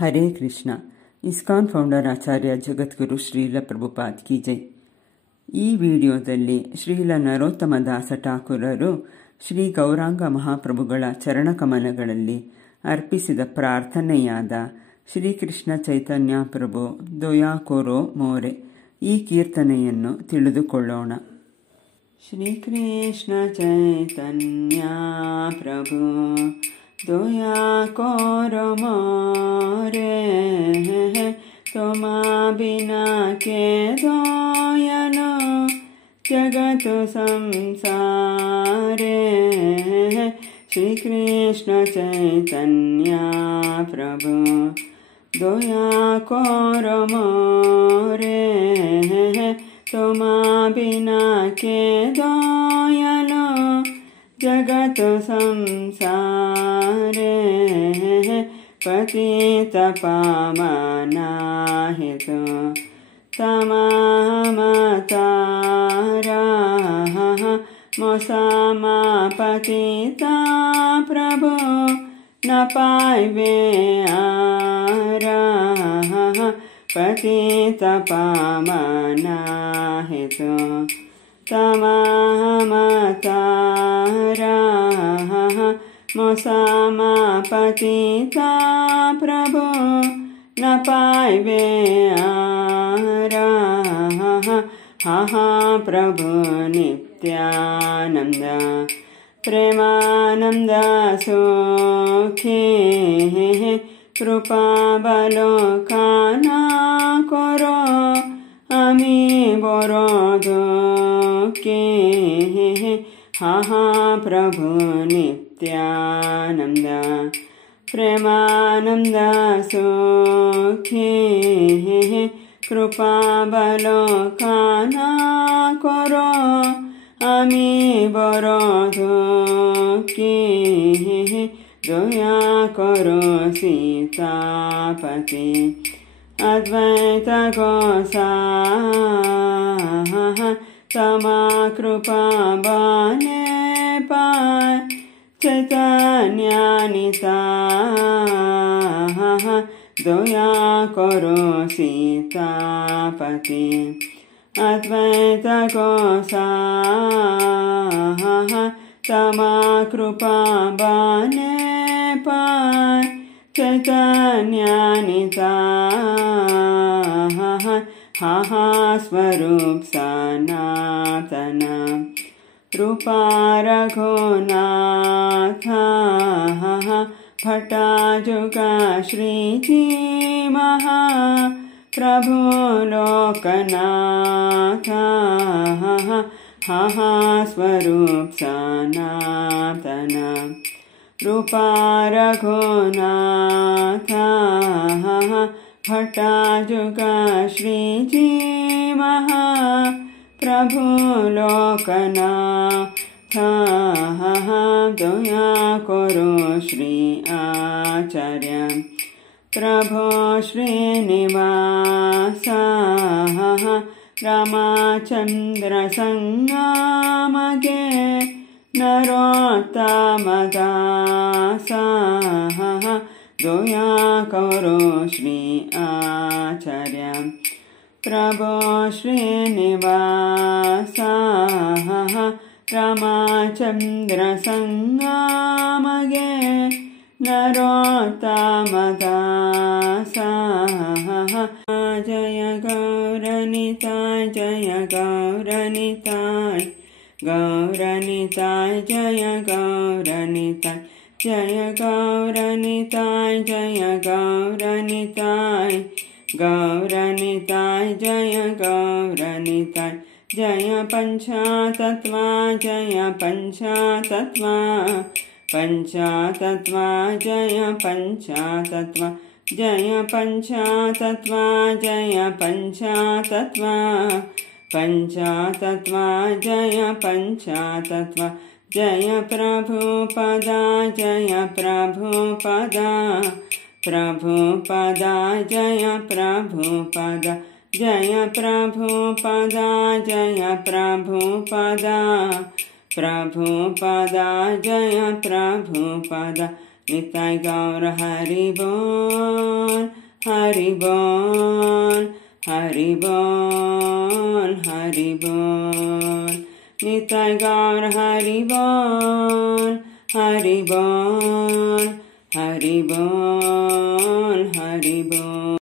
हरे Krishna. ISKCON founder ಆಚಾರ್ಯ ಜಗದ್ಗುರು ಶ್ರೀಲ ಪ್ರಭುಪಾದ್ ಕಿ ಜೈ. ಈ ವಿಡಿಯೋದಲ್ಲಿ ಶ್ರೀಲ ನರೋತ್ತಮ ದಾಸ ಠಾಕೂರರು ಶ್ರೀ ಗೌರಾಂಗ ಮಹಾಪ್ರಭುಗಳ ಚರಣಕಮಲಗಳಲ್ಲಿ ಅರ್ಪಿಸಿದ ಪ್ರಾರ್ಥನೆಯಾದ ಶ್ರೀಕೃಷ್ಣ ಚೈತನ್ಯ ಪ್ರಭು ದಯಾ ಕೊರೋ ಮೋರೆ ಈ ಕೀರ್ತನೆಯನ್ನು ತಿಳಿದುಕೊಳ್ಳೋಣ. ಶ್ರೀಕೃಷ್ಣ ಚೈತನ್ಯ ಪ್ರಭು ದಯಾ ಕೊರೋ ಮೋರೆ, तुम्हा बिना के दोयनो जगत संसारे. श्री कृष्ण चैतन्य प्रभु दया करो मोरे, तुम्हा बिना के दोयनो जगत संसारे. पतित पावना हेतु तमामतारा, मोसामा पतिता प्रभु न पाइबे आरा. पतित पावना हेतु तमामतारा, मोसामा पतिता प्रभु न पाइबे आरा. प्रभु नित्यानंद प्रेमानंद सुखी, कृपा बलोकाना करो आमी बरो दुखी. प्रभु नित्यानंद प्रेमानंद सुखी, कृपा बलोकाना करो आमी बरो दुखी. दया करो सीतापति अद्वैत गोसाई, तमा कृपा बने पाय चैतन्यानिताय. दया करो सीतापति अद्वैत गोसाई, तमा कृपा बने पाय चैतन्यानिताय. स्वरूप सनातन रूपा रघुनाथ, भट्टाजुगा श्रीजी महा प्रभु लोकनाथ. स्वरूप सनातन रूपा रघुनाथ, भट्टाजुगा श्रीजी महा प्रभु लोकनाथ. दया करो श्री आचार्य प्रभु श्रीनिवास, रामचंद्र संगमगे नरोत्तम दास. दया करो श्री आचार्य प्रभु श्रीनिवास, रामचंद्र संगमगे नरोत्तम दास. जय गौरनिताय जय गौरनिताय, गौरनिताय जय गौरनिताय, जय गौरनिताय जय गौरनिताय, गौरनिताय जय गौरनिताय. जय पंचतत्वा जय पंचतत्वा, पंचतत्वा जय पंचतत्वा, जय पंचतत्वा जय पंचतत्वा, पंचतत्वा जय पंचतत्वा. जय प्रभुपदा जय प्रभुपदा, प्रभुपदा जय प्रभुपदा, जय प्रभुपदा जय प्रभुपदा, प्रभुपदा जय प्रभुपदा, निताय गौर हरि बोल हरि बोल हरि बोल हरि बोल निताय गौर हरि बोल हरि बोल हरि बोल